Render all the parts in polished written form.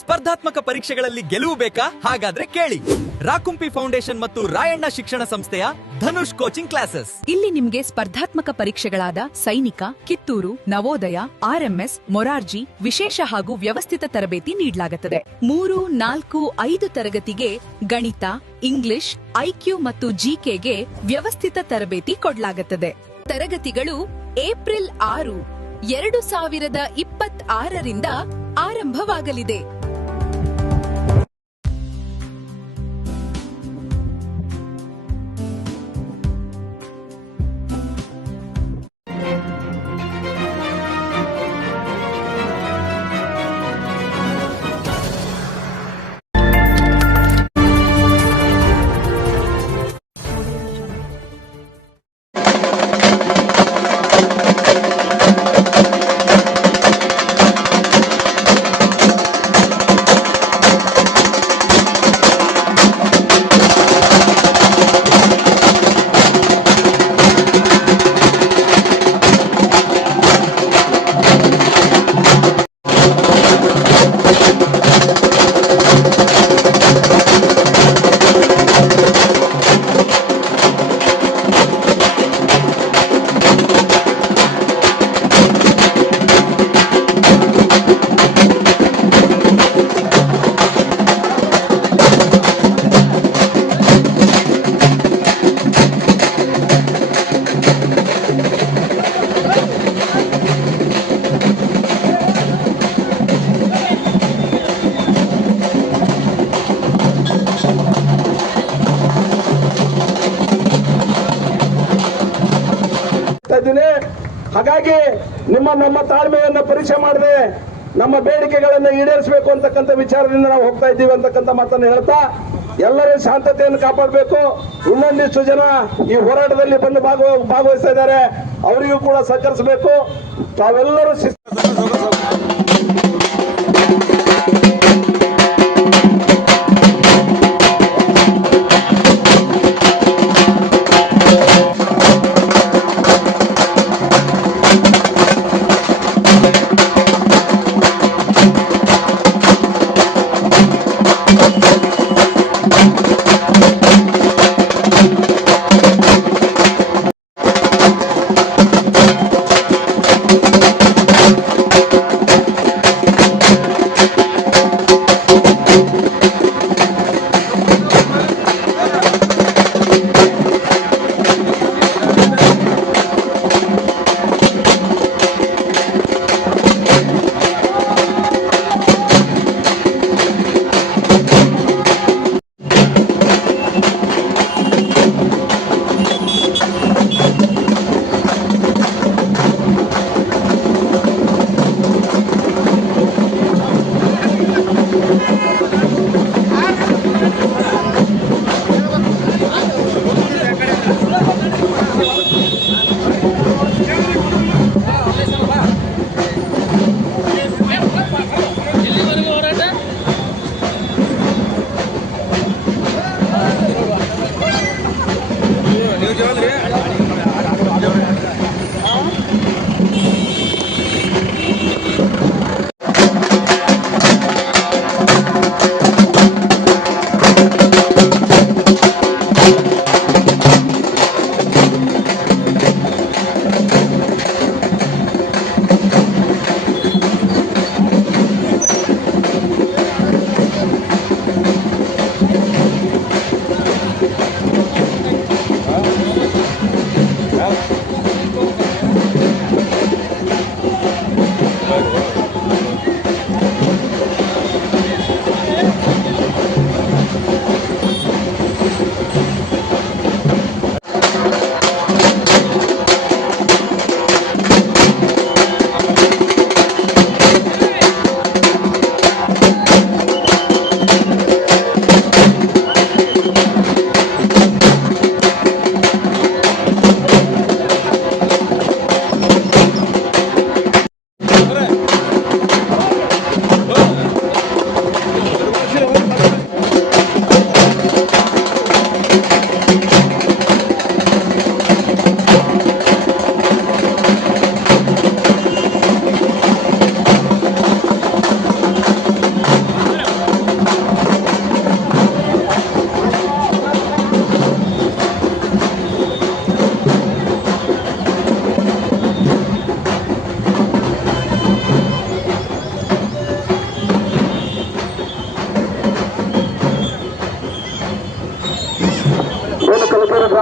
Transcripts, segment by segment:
ಸ್ಪರ್ಧಾತ್ಮಕ ಪರೀಕ್ಷೆಗಳಲ್ಲಿ ಗೆಲುವು ಬೇಕಾ? ಹಾಗಾದ್ರೆ ಕೇಳಿ, ರಾಕುಂಪಿ ಫೌಂಡೇಶನ್ ಮತ್ತು ರಾಯಣ್ಣ ಶಿಕ್ಷಣ ಸಂಸ್ಥೆಯ ಧನುಷ್ ಕೋಚಿಂಗ್ ಕ್ಲಾಸಸ್. ಇಲ್ಲಿ ನಿಮ್ಗೆ ಸ್ಪರ್ಧಾತ್ಮಕ ಪರೀಕ್ಷೆಗಳಾದ ಸೈನಿಕ, ಕಿತ್ತೂರು, ನವೋದಯ, RMS, ಮೊರಾರ್ಜಿ ವಿಶೇಷ ಹಾಗೂ ವ್ಯವಸ್ಥಿತ ತರಬೇತಿ ನೀಡಲಾಗುತ್ತದೆ. 3, 4, 5 ತರಗತಿಗೆ ಗಣಿತ, ಇಂಗ್ಲಿಷ್, IQ ಮತ್ತು GKಗೆ ವ್ಯವಸ್ಥಿತ ತರಬೇತಿ ಕೊಡಲಾಗುತ್ತದೆ. ತರಗತಿಗಳು ಏಪ್ರಿಲ್ 6, 2026ರಿಂದ ಆರಂಭವಾಗಲಿದೆ. ಹಾಗಾಗಿ ನಮ್ಮ ತಾಳ್ಮೆಯನ್ನ ಪರೀಕ್ಷೆ ಮಾಡದೆ ನಮ್ಮ ಬೇಡಿಕೆಗಳನ್ನ ಈಡೇರಿಸಬೇಕು ಅಂತಕ್ಕಂಥ ವಿಚಾರದಿಂದ ನಾವು ಹೋಗ್ತಾ ಇದ್ದೀವಿ ಅಂತಕ್ಕಂಥ ಮಾತನ್ನು ಹೇಳ್ತಾ ಎಲ್ಲರೂ ಶಾಂತತೆಯನ್ನು ಕಾಪಾಡಬೇಕು. ಇನ್ನೊಂದಿಷ್ಟು ಜನ ಈ ಹೋರಾಟದಲ್ಲಿ ಬಂದು ಭಾಗವಹಿಸ್ತಾ ಇದ್ದಾರೆ, ಅವರಿಗೂ ಕೂಡ ಸಹಕರಿಸಬೇಕು. ತಾವೆಲ್ಲರೂ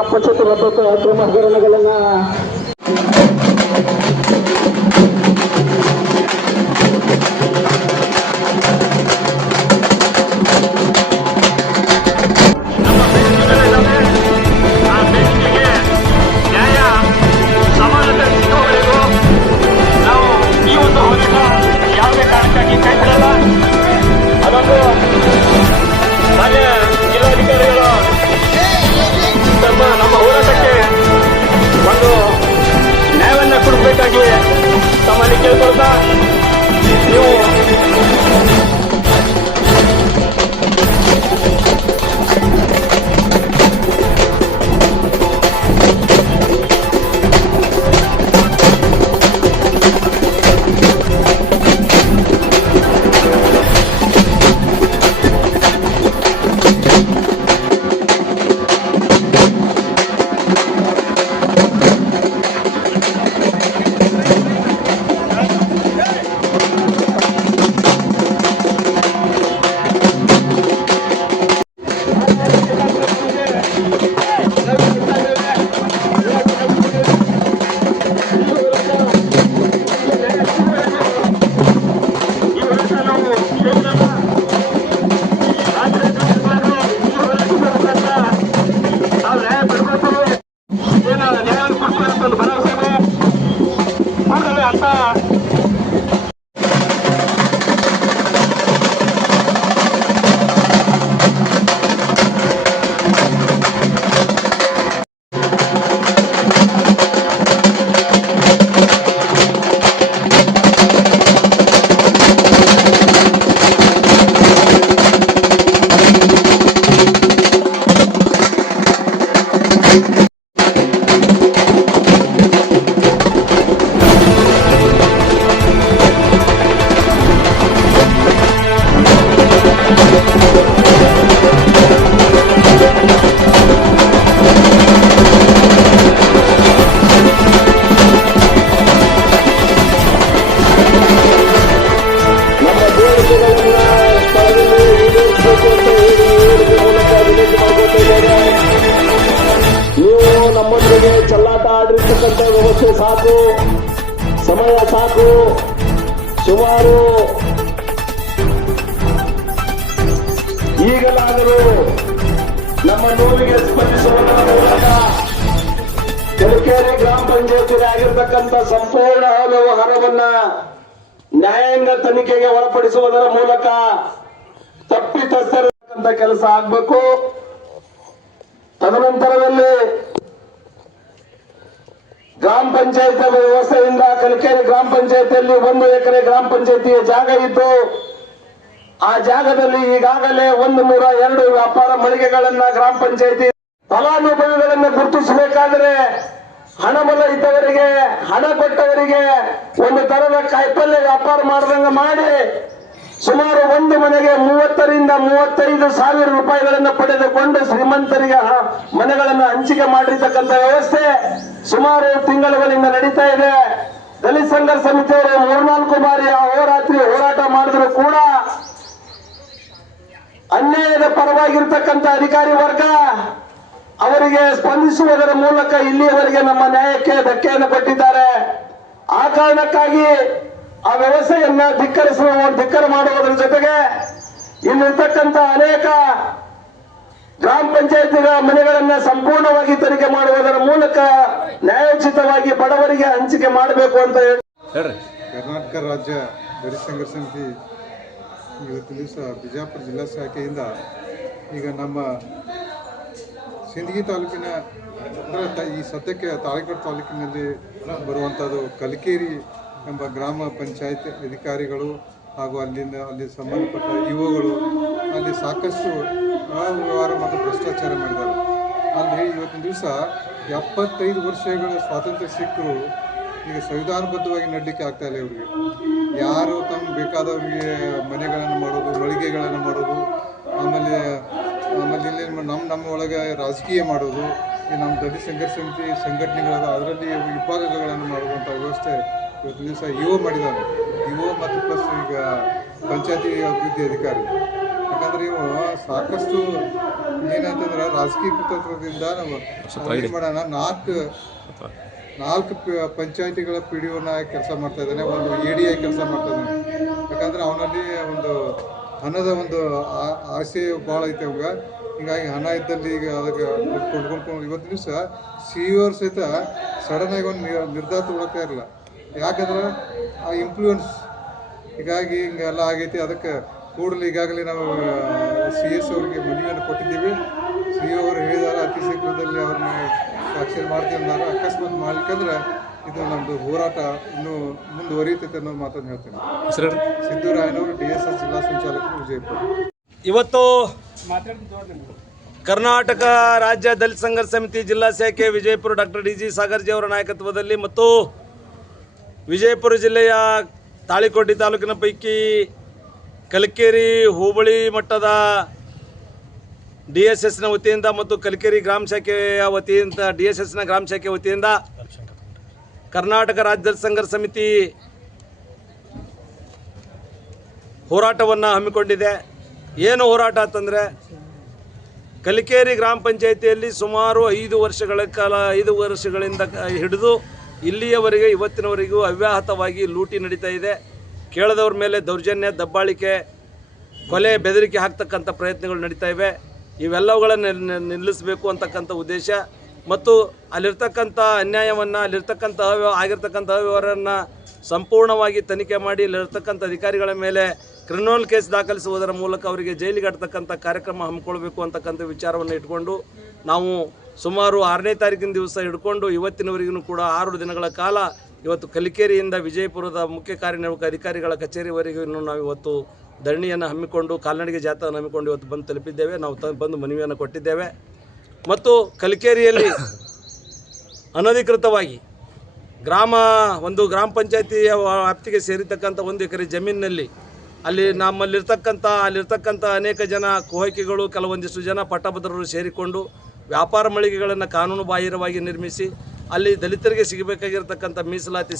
ಪಂಚಾಯತಿ ಕ್ರಮ ಹಗರಣಗಳನ್ನ ನಮ್ಮ ಹೋರಾಟಕ್ಕೆ ಒಂದು ನ್ಯಾಯವನ್ನು ಕೊಡಬೇಕಾಗಿ ತಮ್ಮಲ್ಲಿ ಕೇಳ್ಕೊಳ್ತಾ ನೀವು ನಮ್ಮೊಂದಿಗೆ ಚೆಲ್ಲಾಟ ಆಡಿರ್ತಕ್ಕಂಥ ವ್ಯವಸ್ಥೆ ಸಾಕು, ಸಮಯ ಸಾಕು. ಸುಮಾರು ಈಗಲಾದರೂ ನಮ್ಮ ನೋವಿಗೆ ಸ್ಪಂದಿಸುವುದರ ಮೂಲಕ ಕಲಿಕೇರಿ ಗ್ರಾಮ ಪಂಚಾಯತಿಗೆ ಆಗಿರ್ತಕ್ಕಂಥ ಸಂಪೂರ್ಣ ಅವ್ಯವಹಾರವನ್ನ ನ್ಯಾಯಾಂಗ ತನಿಖೆಗೆ ಒಳಪಡಿಸುವುದರ ಮೂಲಕ ತಪ್ಪಿತಸ್ಥರಕ್ಕಂತ ಕೆಲಸ ಆಗಬೇಕು. ತದನಂತರದಲ್ಲಿ ಗ್ರಾಮ ಪಂಚಾಯತ್ ವ್ಯವಸ್ಥೆಯಿಂದ ಕಲಿಕೇರಿ ಗ್ರಾಮ ಪಂಚಾಯತಿಯಲ್ಲಿ 1 ಎಕರೆ ಗ್ರಾಮ ಪಂಚಾಯತಿಯ ಜಾಗ ಇದ್ದು, ಆ ಜಾಗದಲ್ಲಿ ಈಗಾಗಲೇ 102 ವ್ಯಾಪಾರ ಮಳಿಗೆಗಳನ್ನ ಗ್ರಾಮ ಪಂಚಾಯತಿ ಫಲಾನುಭವಿಗಳನ್ನ ಗುರುತಿಸಬೇಕಾದ್ರೆ ಹಣಬಲ ಇದ್ದವರಿಗೆ, ಹಣ ಕೊಟ್ಟವರಿಗೆ ಒಂದು ತರದ ಕಾಯಿಪಲ್ಯ ವ್ಯಾಪಾರ ಮಾಡಿದಂಗ ಮಾಡಿ ಸುಮಾರು ಒಂದು ಮನೆಗೆ 30 ರಿಂದ 35 ಸಾವಿರ ರೂಪಾಯಿಗಳನ್ನು ಪಡೆದುಕೊಂಡು ಶ್ರೀಮಂತರಿಗೆ ಮನೆಗಳನ್ನು ಹಂಚಿಕೆ ಮಾಡಿರ್ತಕ್ಕಂಥ ವ್ಯವಸ್ಥೆ ಸುಮಾರು ತಿಂಗಳುಗಳಿಂದ ನಡೀತಾ ಇದೆ. ದಲಿತ ಸಂಘರ್ಷ ಸಮಿತಿಯವರು 3-4 ಬಾರಿ ಅಹೋರಾತ್ರಿ ಹೋರಾಟ ಮಾಡಿದ್ರು ಕೂಡ ಅನ್ಯಾಯದ ಪರವಾಗಿರ್ತಕ್ಕಂಥ ಅಧಿಕಾರಿ ವರ್ಗ ಅವರಿಗೆ ಸ್ಪಂದಿಸುವುದರ ಮೂಲಕ ಇಲ್ಲಿಯವರೆಗೆ ನಮ್ಮ ನ್ಯಾಯಕ್ಕೆ ಧಕ್ಕೆಯನ್ನು ಕೊಟ್ಟಿದ್ದಾರೆ. ಆ ಕಾರಣಕ್ಕಾಗಿ ಆ ವ್ಯವಸ್ಥೆಯನ್ನ ಧಿಕ್ಕರ ಮಾಡುವುದರ ಜೊತೆಗೆ ಇಲ್ಲಿರ್ತಕ್ಕಂಥ ಅನೇಕ ಗ್ರಾಮ ಪಂಚಾಯತಿಗಳ ಮನೆಗಳನ್ನ ಸಂಪೂರ್ಣವಾಗಿ ತನಿಖೆ ಮಾಡುವುದರ ಮೂಲಕ ನ್ಯಾಯೋಚಿತವಾಗಿ ಬಡವರಿಗೆ ಹಂಚಿಕೆ ಮಾಡಬೇಕು ಅಂತ ಹೇಳಿ ಕರ್ನಾಟಕ ರಾಜ್ಯ ದಲಿತ ಸಂಘರ್ಷ ಸಮಿತಿ ಇವತ್ತು ದಿವಸ ಬಿಜಾಪುರ ಜಿಲ್ಲಾ ಶಾಖೆಯಿಂದ ಈಗ ನಮ್ಮ ಸಿಂದಗಿ ತಾಲೂಕಿನ ಅಂದರೆ ಈ ಸದ್ಯಕ್ಕೆ ತಾಳಿಕೋಟೆ ತಾಲೂಕಿನಲ್ಲಿ ಬರುವಂಥದ್ದು ಕಲಿಕೇರಿ ಎಂಬ ಗ್ರಾಮ ಪಂಚಾಯತ್ ಅಧಿಕಾರಿಗಳು ಹಾಗೂ ಅಲ್ಲಿ ಸಂಬಂಧಪಟ್ಟ ಇಒಗಳು ಅಲ್ಲಿ ಸಾಕಷ್ಟು ಅವ್ಯವಹಾರ ಮತ್ತು ಭ್ರಷ್ಟಾಚಾರ ಮಾಡಿದ್ದಾರೆ. ಅಲ್ಲಿ ಇವತ್ತಿನ ದಿವಸ 75 ವರ್ಷಗಳ ಸ್ವಾತಂತ್ರ್ಯ ಸಿಕ್ಕರು ಈಗ ಸಂವಿಧಾನಬದ್ಧವಾಗಿ ನಡಲಿಕ್ಕೆ ಆಗ್ತಾ ಇಲ್ಲ ಇವರಿಗೆ. ಯಾರು ತಮ್ಮ ಬೇಕಾದವರಿಗೆ ಮನೆಗಳನ್ನು ಮಾಡೋದು, ಮಳಿಗೆಗಳನ್ನು ಮಾಡೋದು, ಆಮೇಲೆ ಇಲ್ಲಿ ನಮ್ಮ ಒಳಗೆ ರಾಜಕೀಯ ಮಾಡೋದು, ಈ ನಮ್ಮ ದಲಿತ ಸಂಘರ್ಷ ಸಮಿತಿ ಸಂಘಟನೆಗಳಾದ ಅದರಲ್ಲಿ ವಿಭಾಗಗಳನ್ನು ಮಾಡುವಂಥ ವ್ಯವಸ್ಥೆ ಇವತ್ತು ದಿವಸ ಇಒ ಮಾಡಿದ್ದಾನೆ. ಇಒ ಮತ್ತು ಪ್ಲಸ್ ಈಗ ಪಂಚಾಯತಿ ಅಭಿವೃದ್ಧಿ ಅಧಿಕಾರಿ ಯಾಕಂದ್ರೆ ಇವು ಸಾಕಷ್ಟು ಏನಾಯ್ತಂದ್ರೆ ರಾಜಕೀಯ ಕುತಂತ್ರದಿಂದ ನಾವು ಏನು ಮಾಡೋಣ ನಾಲ್ಕು ಪಂಚಾಯತಿಗಳ ಪಿ ಡಿ ಒನ ಕೆಲಸ ಮಾಡ್ತಾ ಇದ್ದಾನೆ, ಒಂದು ಎ ಡಿ ಐ ಕೆಲಸ ಮಾಡ್ತಾ ಇದ್ದಾನೆ. ಯಾಕಂದ್ರೆ ಅವನಲ್ಲಿ ಒಂದು ಹಣದ ಒಂದು ಆಸೆ ಭಾಳ ಐತೆ ಅವಾಗ. ಹೀಗಾಗಿ ಹಣ ಇದ್ದಲ್ಲಿ ಈಗ ಅದಕ್ಕೆ ಕೊಂಡ್ಕೊಂಡು ಇವತ್ತು ದಿವಸ CEO ಸಹಿತ ಸಡನ್ನಾಗಿ ಒಂದು ನಿರ್ಧಾರ ತಗೊಳಕ್ಕೆ ಇರಲ್ಲ. ಯಾಕಂದ್ರೆ ಆ ಇನ್ಫ್ಲೂಯೆನ್ಸ್ ಹೀಗಾಗಿ ಹಿಂಗೆಲ್ಲ ಆಗೈತಿ. ಅದಕ್ಕೆ ಕೂಡಲೇ ಈಗಾಗಲೇ ನಾವು CS ಅವರಿಗೆ ಮನವಿಯನ್ನು ಕೊಟ್ಟಿದ್ದೀವಿ. CEO ಅವರು ಹೇಳಿದಾರೆ ಅತಿ ಶೀಘ್ರದಲ್ಲಿ ಅವ್ರನ್ನ ಸಾಕ್ಷಿ ಮಾಡ್ತೀವಿ ಅಂದಾಗ ಅಕಸ್ಮಾತ್ ಮಾಡ್ಲಿಕ್ಕಂದ್ರೆ ಇದು ನಮ್ಮದು ಹೋರಾಟ ಇನ್ನೂ ಮುಂದುವರಿಯುತ್ತೆ ಅನ್ನೋ ಮಾತನ್ನು ಹೇಳ್ತೇನೆ. ಸಿದ್ದರಾಯನವರು DSS ಜಿಲ್ಲಾ ಸಂಚಾಲಕರು ವಿಜಯಪುರ. ಇವತ್ತು ಕರ್ನಾಟಕ ರಾಜ್ಯ ದಲಿತ ಸಂಘರ್ಷ ಸಮಿತಿ ಜಿಲ್ಲಾ ಶಾಖೆ ವಿಜಯಪುರ ಡಾಕ್ಟರ್ DG ಸಾಗರ್ಜಿ ಅವರ ನಾಯಕತ್ವದಲ್ಲಿ ಮತ್ತು ವಿಜಯಪುರ ಜಿಲ್ಲೆಯ ತಾಳಿಕೋಟೆ ತಾಲೂಕಿನ ಪೈಕಿ ಕಲಕೇರಿ ಹೋಬಳಿ ಮಟ್ಟದ DSSನ ವತಿಯಿಂದ ಮತ್ತು ಕಲಕೇರಿ ಗ್ರಾಮ ಶಾಖೆಯ ವತಿಯಿಂದ DSSನ ಗ್ರಾಮ ಶಾಖೆ ವತಿಯಿಂದ ಕರ್ನಾಟಕ ರಾಜ್ಯ ದಲಿತ ಸಂಘರ್ಷ ಸಮಿತಿ ಹೋರಾಟವನ್ನು ಹಮ್ಮಿಕೊಂಡಿದೆ. ಏನು ಹೋರಾಟ ಅಂತಂದರೆ, ಕಲಕೇರಿ ಗ್ರಾಮ ಪಂಚಾಯಿತಿಯಲ್ಲಿ ಸುಮಾರು 5 ವರ್ಷಗಳಿಂದ ಹಿಡಿದು ಇಲ್ಲಿಯವರೆಗೆ ಇವತ್ತಿನವರೆಗೂ ಅವ್ಯಾಹತವಾಗಿ ಲೂಟಿ ನಡೀತಾ ಇದೆ. ಕೇಳದವ್ರ ಮೇಲೆ ದೌರ್ಜನ್ಯ, ದಬ್ಬಾಳಿಕೆ, ಕೊಲೆ, ಬೆದರಿಕೆ ಹಾಕ್ತಕ್ಕಂಥ ಪ್ರಯತ್ನಗಳು ನಡೀತಾ ಇವೆ. ಇವೆಲ್ಲವುಗಳನ್ನು ನಿಲ್ಲಿಸಬೇಕು ಅಂತಕ್ಕಂಥ ಉದ್ದೇಶ ಮತ್ತು ಅಲ್ಲಿರ್ತಕ್ಕಂಥ ಅನ್ಯಾಯವನ್ನು, ಅಲ್ಲಿರ್ತಕ್ಕಂಥ ಆಗಿರ್ತಕ್ಕಂಥ ಅವ್ಯವಹಾರವನ್ನು ಸಂಪೂರ್ಣವಾಗಿ ತನಿಖೆ ಮಾಡಿ ಇಲ್ಲಿರ್ತಕ್ಕಂಥ ಅಧಿಕಾರಿಗಳ ಮೇಲೆ ಕ್ರಿಮಿನಲ್ ಕೇಸ್ ದಾಖಲಿಸುವುದರ ಮೂಲಕ ಅವರಿಗೆ ಜೈಲಿಗೆ ಅಡ್ತಕ್ಕಂಥ ಕಾರ್ಯಕ್ರಮ ಹಮ್ಮಿಕೊಳ್ಬೇಕು ಅಂತಕ್ಕಂಥ ವಿಚಾರವನ್ನು ಇಟ್ಕೊಂಡು ನಾವು ಸುಮಾರು 6ನೇ ತಾರೀಕಿನ ದಿವಸ ಹಿಡ್ಕೊಂಡು ಇವತ್ತಿನವರೆಗೂ ಕೂಡ 6 ದಿನಗಳ ಕಾಲ ಇವತ್ತು ಕಲಕೇರಿಯಿಂದ ವಿಜಯಪುರದ ಮುಖ್ಯ ಕಾರ್ಯನಿರ್ವಾಹಕ ಅಧಿಕಾರಿಗಳ ಕಚೇರಿವರೆಗೂ ನಾವು ಇವತ್ತು ಧರಣಿಯನ್ನು ಹಮ್ಮಿಕೊಂಡು ಕಾಲ್ನಡಿಗೆ ಜಾಥಾವನ್ನು ಹಮ್ಮಿಕೊಂಡು ಇವತ್ತು ಬಂದು ತಲುಪಿದ್ದೇವೆ. ನಾವು ಬಂದು ಮನವಿಯನ್ನು ಕೊಟ್ಟಿದ್ದೇವೆ ಮತ್ತು ಕಲಕೇರಿಯಲ್ಲಿ ಅನಧಿಕೃತವಾಗಿ ಒಂದು ಗ್ರಾಮ ಪಂಚಾಯತಿಯ ವ್ಯಾಪ್ತಿಗೆ ಸೇರಿರ್ತಕ್ಕಂಥ 1 ಎಕರೆ ಜಮೀನಿನಲ್ಲಿ ಅಲ್ಲಿರ್ತಕ್ಕಂಥ ಅನೇಕ ಜನ ಕುಹಕಿಗಳು, ಕೆಲವೊಂದಿಷ್ಟು ಜನ ಪಟ್ಟಭದ್ರರು ಸೇರಿಕೊಂಡು ವ್ಯಾಪಾರ ಮಳಿಗೆಗಳನ್ನು ಕಾನೂನು ಬಾಹಿರವಾಗಿ ನಿರ್ಮಿಸಿ ಅಲ್ಲಿ ದಲಿತರಿಗೆ ಸಿಗಬೇಕಾಗಿರ್ತಕ್ಕಂಥ ಮೀಸಲಾತಿ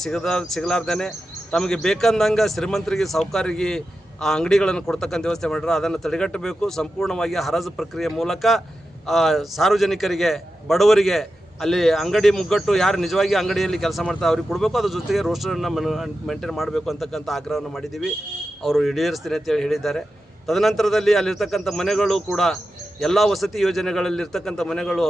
ಸಿಗಲಾರ್ದೇ ತಮಗೆ ಬೇಕಂದಂಗೆ ಶ್ರೀಮಂತರಿಗೆ, ಸಾಹುಕಾರರಿಗೆ ಆ ಅಂಗಡಿಗಳನ್ನು ಕೊಡ್ತಕ್ಕಂಥ ವ್ಯವಸ್ಥೆ ಮಾಡಿದ್ರೆ ಅದನ್ನು ತಡೆಗಟ್ಟಬೇಕು. ಸಂಪೂರ್ಣವಾಗಿ ಹರಾಜು ಪ್ರಕ್ರಿಯೆ ಮೂಲಕ ಸಾರ್ವಜನಿಕರಿಗೆ, ಬಡವರಿಗೆ ಅಲ್ಲಿ ಅಂಗಡಿ ಮುಗ್ಗಟ್ಟು ಯಾರು ನಿಜವಾಗಿ ಅಂಗಡಿಯಲ್ಲಿ ಕೆಲಸ ಮಾಡ್ತಾರೆ ಅವ್ರಿಗೆ ಕೊಡಬೇಕು. ಅದ್ರ ಜೊತೆಗೆ ರೋಸ್ಟರನ್ನು ಮೇಂಟೈನ್ ಮಾಡಬೇಕು ಅಂತಕ್ಕಂಥ ಆಗ್ರಹವನ್ನು ಮಾಡಿದ್ದೀವಿ. ಅವರು ಈಡೇರಿಸ್ತೀನಿ ಅಂತೇಳಿ ಹೇಳಿದ್ದಾರೆ. ತದನಂತರದಲ್ಲಿ ಅಲ್ಲಿರ್ತಕ್ಕಂಥ ಮನೆಗಳು ಕೂಡ ಎಲ್ಲ ವಸತಿ ಯೋಜನೆಗಳಲ್ಲಿರ್ತಕ್ಕಂಥ ಮನೆಗಳು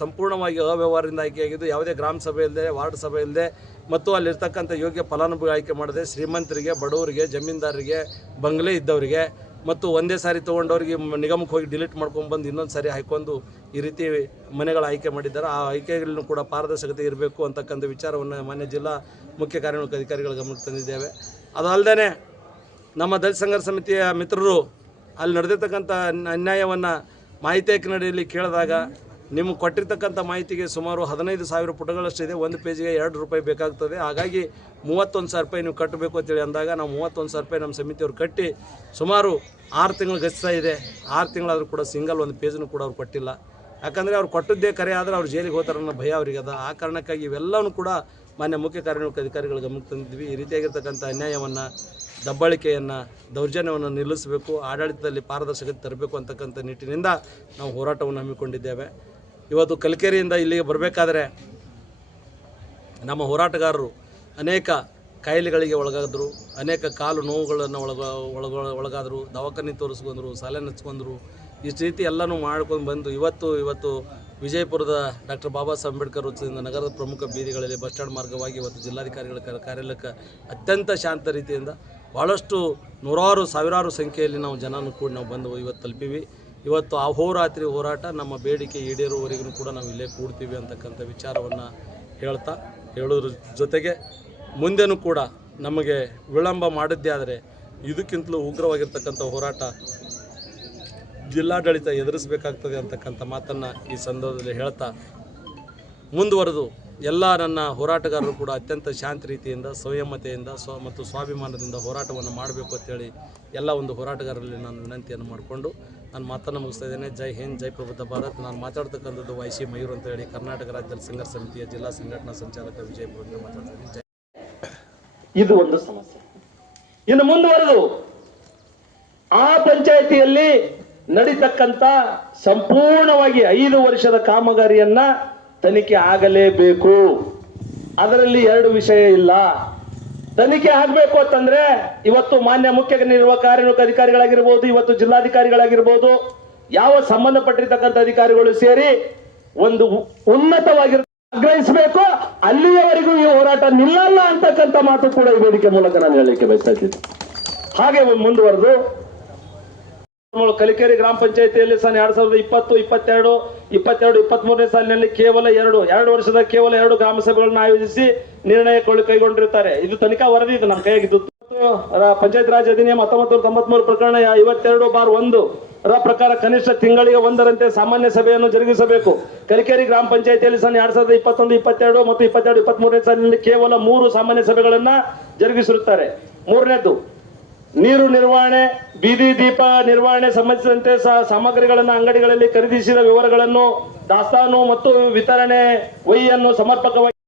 ಸಂಪೂರ್ಣವಾಗಿ ಅವ್ಯವಹಾರದಿಂದ ಆಯ್ಕೆಯಾಗಿದ್ದು, ಯಾವುದೇ ಗ್ರಾಮ ಸಭೆ ಇಲ್ಲದೆ, ವಾರ್ಡ್ ಸಭೆ ಇಲ್ಲದೆ ಮತ್ತು ಅಲ್ಲಿರ್ತಕ್ಕಂಥ ಯೋಗ್ಯ ಫಲಾನುಭವಿ ಆಯ್ಕೆ ಮಾಡದೆ ಶ್ರೀಮಂತರಿಗೆ, ಬಡವರಿಗೆ, ಜಮೀನ್ದಾರರಿಗೆ, ಬಂಗ್ಲೆ ಇದ್ದವರಿಗೆ ಮತ್ತು ಒಂದೇ ಸಾರಿ ತೊಗೊಂಡವ್ರಿಗೆ ನಿಗಮಕ್ಕೆ ಹೋಗಿ ಡಿಲೀಟ್ ಮಾಡ್ಕೊಂಡ್ಬಂದು ಇನ್ನೊಂದು ಸಾರಿ ಹಾಕ್ಕೊಂಡು ಈ ರೀತಿ ಮನೆಗಳ ಆಯ್ಕೆ ಮಾಡಿದ್ದಾರೆ. ಆ ಆಯ್ಕೆಗಳನ್ನು ಕೂಡ ಪಾರದರ್ಶಕತೆ ಇರಬೇಕು ಅಂತಕ್ಕಂಥ ವಿಚಾರವನ್ನು ಮಾನ್ಯ ಜಿಲ್ಲಾ ಮುಖ್ಯ ಕಾರ್ಯನಿರ್ವಾಹಕ ಅಧಿಕಾರಿಗಳ ಗಮನಕ್ಕೆ ತಂದಿದ್ದೇವೆ. ಅದಲ್ಲದೆ ನಮ್ಮ ದಲಿತ ಸಂಘರ್ಷ ಸಮಿತಿಯ ಮಿತ್ರರು ಅಲ್ಲಿ ನಡೆದಿರ್ತಕ್ಕಂಥ ಅನ್ಯಾಯವನ್ನು ಮಾಹಿತಿ ಹಕ್ಕಿನಡಿಯಲ್ಲಿ ಕೇಳಿದಾಗ ನಿಮಗೆ ಕೊಟ್ಟಿರ್ತಕ್ಕಂಥ ಮಾಹಿತಿಗೆ ಸುಮಾರು 15,000 ಪುಟಗಳಷ್ಟಿದೆ, 1 ಪೇಜಿಗೆ ₹2 ಬೇಕಾಗ್ತದೆ, ಹಾಗಾಗಿ 31,000 ರೂಪಾಯಿ ನೀವು ಕಟ್ಟಬೇಕು ಅಂತೇಳಿ ಅಂದಾಗ ನಾವು 31,000 ರೂಪಾಯಿ ನಮ್ಮ ಸಮಿತಿಯವ್ರು ಕಟ್ಟಿ ಸುಮಾರು 6 ತಿಂಗಳು ಗಚ್ತಾ ಇದೆ. 6 ತಿಂಗಳಾದರೂ ಕೂಡ ಸಿಂಗಲ್ 1 ಪೇಜನ್ನು ಕೂಡ ಅವ್ರು ಕೊಟ್ಟಿಲ್ಲ. ಯಾಕಂದರೆ ಅವ್ರು ಕೊಟ್ಟಿದ್ದೇ ಕರೆ ಆದರೆ ಅವ್ರು ಜೈಲಿಗೆ ಹೋಗ್ತಾರೆ ಅನ್ನೋ ಭಯ ಅವರಿಗೆ ಅದ. ಆ ಕಾರಣಕ್ಕಾಗಿ ಇವೆಲ್ಲವೂ ಕೂಡ ಮಾನ್ಯ ಮುಖ್ಯ ಕಾರ್ಯನಿರ್ವಾಹಕ ಅಧಿಕಾರಿಗಳ ಗಮನಕ್ಕೆ ತಂದಿದ್ವಿ. ಈ ರೀತಿಯಾಗಿರ್ತಕ್ಕಂಥ ಅನ್ಯಾಯವನ್ನು, ದಬ್ಬಾಳಿಕೆಯನ್ನು, ದೌರ್ಜನ್ಯವನ್ನು ನಿಲ್ಲಿಸಬೇಕು, ಆಡಳಿತದಲ್ಲಿ ಪಾರದರ್ಶಕತೆ ತರಬೇಕು ಅಂತಕ್ಕಂಥ ನಿಟ್ಟಿನಿಂದ ನಾವು ಹೋರಾಟವನ್ನು ಹಮ್ಮಿಕೊಂಡಿದ್ದೇವೆ. ಇವತ್ತು ಕಲಕೇರಿಯಿಂದ ಇಲ್ಲಿಗೆ ಬರಬೇಕಾದ್ರೆ ನಮ್ಮ ಹೋರಾಟಗಾರರು ಅನೇಕ ಕಾಯಿಲೆಗಳಿಗೆ ಒಳಗಾದರು, ಅನೇಕ ಕಾಲು ನೋವುಗಳನ್ನು ಒಳಗಾದರು, ದವಾಖಾನೆ ತೋರಿಸ್ಕೊಂಡ್ರು, ಸಾಲೆ ನೆಚ್ಕೊಂಡ್ರು. ಇಷ್ಟು ರೀತಿ ಎಲ್ಲನೂ ಮಾಡ್ಕೊಂಡು ಬಂದು ಇವತ್ತು ವಿಜಯಪುರದ ಡಾಕ್ಟರ್ ಬಾಬಾ ಸಾಹೇಬ್ ಅಂಬೇಡ್ಕರ್ ವೃತ್ತದಿಂದ ನಗರದ ಪ್ರಮುಖ ಬೀದಿಗಳಲ್ಲಿ ಬಸ್ ಸ್ಟ್ಯಾಂಡ್ ಮಾರ್ಗವಾಗಿ ಇವತ್ತು ಜಿಲ್ಲಾಧಿಕಾರಿಗಳ ಕಾರ್ಯಾಲಯಕ್ಕೆ ಅತ್ಯಂತ ಶಾಂತ ರೀತಿಯಿಂದ ಭಾಳಷ್ಟು ನೂರಾರು ಸಾವಿರಾರು ಸಂಖ್ಯೆಯಲ್ಲಿ ನಾವು ಜನನೂ ಕೂಡ ನಾವು ಬಂದು ಇವತ್ತು ತಲುಪಿವಿ. ಇವತ್ತು ಅಹೋರಾತ್ರಿ ಹೋರಾಟ ನಮ್ಮ ಬೇಡಿಕೆ ಈಡೇರುವವರೆಗೂ ಕೂಡ ನಾವು ಇಲ್ಲೇ ಕೂಡ್ತೀವಿ ಅಂತಕ್ಕಂಥ ವಿಚಾರವನ್ನು ಹೇಳೋದ್ರ ಜೊತೆಗೆ ಮುಂದೆನೂ ಕೂಡ ನಮಗೆ ವಿಳಂಬ ಮಾಡಿದ್ದೇ ಆದರೆ ಇದಕ್ಕಿಂತಲೂ ಉಗ್ರವಾಗಿರ್ತಕ್ಕಂಥ ಹೋರಾಟ ಜಿಲ್ಲಾಡಳಿತ ಎದುರಿಸಬೇಕಾಗ್ತದೆ ಅಂತಕ್ಕಂಥ ಮಾತನ್ನು ಈ ಸಂದರ್ಭದಲ್ಲಿ ಹೇಳ್ತಾ ಮುಂದುವರೆದು ಎಲ್ಲ ನನ್ನ ಹೋರಾಟಗಾರರು ಕೂಡ ಅತ್ಯಂತ ಶಾಂತ ರೀತಿಯಿಂದ, ಸಂಯಮತೆಯಿಂದ ಮತ್ತು ಸ್ವಾಭಿಮಾನದಿಂದ ಹೋರಾಟವನ್ನು ಮಾಡಬೇಕು ಅಂತೇಳಿ ಎಲ್ಲ ಒಂದು ಹೋರಾಟಗಾರರಲ್ಲಿ ನಾನು ವಿನಂತಿಯನ್ನು ಮಾಡಿಕೊಂಡು ನಾನು ಮಾತನ್ನು ಮುಗಿಸ್ತಾ ಇದ್ದೇನೆ. ಜೈ ಹಿಂದ್, ಜೈ ಪ್ರಬುದ್ಧ ಭಾರತ್. ನಾನು ಮಾತಾಡ್ತಕ್ಕಂಥದ್ದು YC ಮಯೂರ್ ಅಂತೇಳಿ ಕರ್ನಾಟಕ ರಾಜ್ಯ ದಲಿತ ಸಂಘರ್ಷ ಸಮಿತಿಯ ಜಿಲ್ಲಾ ಸಂಘಟನಾ ಸಂಚಾಲಕ ವಿಜಯಪುರದಿಂದ ಮಾತಾಡ್ತಾ ಇದ್ದೀನಿ. ಇದು ಒಂದು ಸಮಸ್ಯೆ. ಇನ್ನು ಮುಂದುವರೆದು ಆ ಪಂಚಾಯತ್ ಪಂಚಾಯಿತಿಯಲ್ಲಿ ನಡೀತಕ್ಕಂಥ ಸಂಪೂರ್ಣವಾಗಿ 5 ವರ್ಷದ ಕಾಮಗಾರಿಯನ್ನ ತನಿಖೆ ಆಗಲೇಬೇಕು. ಅದರಲ್ಲಿ 2 ವಿಷಯ ಇಲ್ಲ. ತನಿಖೆ ಆಗ್ಬೇಕು ಅಂತಂದ್ರೆ ಇವತ್ತು ಮಾನ್ಯ ಮುಖ್ಯ ಕಾರ್ಯನಿರ್ವಾಹಕ ಅಧಿಕಾರಿಗಳಾಗಿರ್ಬೋದು, ಇವತ್ತು ಜಿಲ್ಲಾಧಿಕಾರಿಗಳಾಗಿರ್ಬೋದು, ಯಾವ ಸಂಬಂಧಪಟ್ಟಿರ್ತಕ್ಕಂಥ ಅಧಿಕಾರಿಗಳು ಸೇರಿ ಒಂದು ಉನ್ನತವಾಗಿರ ಆಗ್ರಹಿಸಬೇಕು. ಅಲ್ಲಿಯವರೆಗೂ ಈ ಹೋರಾಟ ನಿಲ್ಲಲ್ಲ ಅಂತಕ್ಕಂಥ ಮಾತು ಕೂಡ ಈ ವೇದಿಕೆ ಮೂಲಕ ನಾನು ಹೇಳಲಿಕ್ಕೆ ಬಯಸ್ತಾ ಇದ್ದೀನಿ. ಹಾಗೆ ಮುಂದುವರೆದು ಕಲಿಕೇರಿ ಗ್ರಾಮ ಪಂಚಾಯಿತಿಯಲ್ಲಿ ಸನ್ 2020, 22, 23ನೇ ಸಾಲಿನಲ್ಲಿ ಕೇವಲ 2 ವರ್ಷದ ಕೇವಲ 2 ಗ್ರಾಮ ಸಭೆಗಳನ್ನು ಆಯೋಜಿಸಿ ನಿರ್ಣಯ ಕೈಗೊಂಡಿರುತ್ತಾರೆ. ಇದು ತನಿಖಾ ವರದಿ, ಇದು ನಮ್ಮ ಕೈಯಾಗಿದ್ದು. ಪಂಚಾಯತ್ ರಾಜ್ ಅಧಿನಿಯಮ 1993 ಪ್ರಕರಣ 52/1 ರ ಪ್ರಕಾರ ಕನಿಷ್ಠ ತಿಂಗಳಿಗೆ 1ರಂತೆ ಸಾಮಾನ್ಯ ಸಭೆಯನ್ನು ಜರುಗಿಸಬೇಕು. ಕಲಿಕೇರಿ ಗ್ರಾಮ ಪಂಚಾಯಿತಿಯಲ್ಲಿ ಸನ್ 2021, 22 ಮತ್ತು 22, 23ನೇ ಸಾಲಿನಲ್ಲಿ ಕೇವಲ 3 ಸಾಮಾನ್ಯ ಸಭೆಗಳನ್ನ ಜರುಗಿಸಿರುತ್ತಾರೆ. 3ನೇದು ನೀರು ನಿರ್ವಹಣೆ, ಬೀದಿ ದೀಪ ನಿರ್ವಹಣೆ ಸಂಬಂಧಿಸಿದಂತೆ ಸಾಮಗ್ರಿಗಳನ್ನು ಅಂಗಡಿಗಳಲ್ಲಿ ಖರೀದಿಸಿದ ವಿವರಗಳನ್ನು, ದಾಸ್ತಾನು ಮತ್ತು ವಿತರಣೆ ವಹಿಯನ್ನು ಸಮರ್ಪಕವಾಗಿ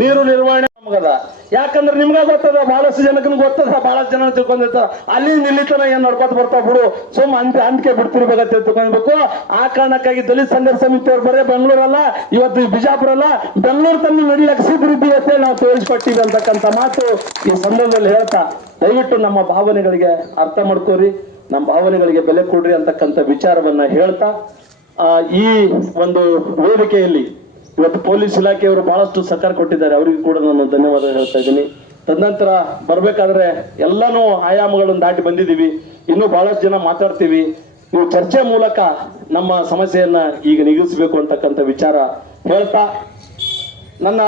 ನೀರು ನಿರ್ವಹಣೆ ನಮಗದ. ಯಾಕಂದ್ರೆ ನಿಮ್ಗ ಗೊತ್ತದ, ಬಹಳಷ್ಟು ಜನಕ್ಕೆ ಗೊತ್ತದ, ಬಹಳಷ್ಟು ಜನ ತಿಳ್ಕೊಂಡಿರ್ತಾರ ಅಲ್ಲಿ ನಿಲ್ಲಿತನ ಏನ್ ನೋಡ್ಕೊತ ಬರ್ತಾವ ಬಿಡು, ಸುಮ್ ಅಂತಿಕೆ ಬಿಡ್ತಿರ್ಬೇಕಂತ ತಿಳ್ಕೊಳ್ಬೇಕು. ಆ ಕಾರಣಕ್ಕಾಗಿ ದಲಿತ ಸಂಘರ್ಷ ಸಮಿತಿಯವ್ರು ಬರೇ ಬೆಂಗಳೂರಲ್ಲ, ಇವತ್ತು ಬಿಜಾಪುರ ಅಲ್ಲ, ಬೆಂಗಳೂರು ತನ್ನ ನಡಿಲಕ್ಕೆ ಸಿದ್ಧರಿದ್ದಿ ಅಂತ ನಾವು ತೋರಿಸ್ಕೊಟ್ಟಿವಿ ಅಂತಕ್ಕಂಥ ಮಾತು ಈ ಸಂದರ್ಭದಲ್ಲಿ ಹೇಳ್ತಾ, ದಯವಿಟ್ಟು ನಮ್ಮ ಭಾವನೆಗಳಿಗೆ ಅರ್ಥ ಮಾಡ್ಕೋರಿ, ನಮ್ಮ ಭಾವನೆಗಳಿಗೆ ಬೆಲೆ ಕೊಡ್ರಿ ಅಂತಕ್ಕಂಥ ವಿಚಾರವನ್ನ ಹೇಳ್ತಾ, ಈ ಒಂದು ವೇದಿಕೆಯಲ್ಲಿ ಇವತ್ತು ಪೊಲೀಸ್ ಇಲಾಖೆಯವರು ಬಹಳಷ್ಟು ಸಹಕಾರ ಕೊಟ್ಟಿದ್ದಾರೆ, ಅವರಿಗೂ ಕೂಡ ನಾನು ಧನ್ಯವಾದ ಹೇಳ್ತಾ ಇದ್ದೀನಿ. ತದನಂತರ ಬರ್ಬೇಕಾದ್ರೆ ಎಲ್ಲಾನು ಆಯಾಮಗಳನ್ನು ದಾಟಿ ಬಂದಿದ್ದೀವಿ, ಇನ್ನೂ ಬಹಳಷ್ಟು ಜನ ಮಾತಾಡ್ತೀವಿ. ನೀವು ಚರ್ಚೆ ಮೂಲಕ ನಮ್ಮ ಸಮಸ್ಯೆಯನ್ನ ಈಗ ನಿಗಿಸಬೇಕು ಅಂತಕ್ಕಂಥ ವಿಚಾರ ಹೇಳ್ತಾ ನನ್ನ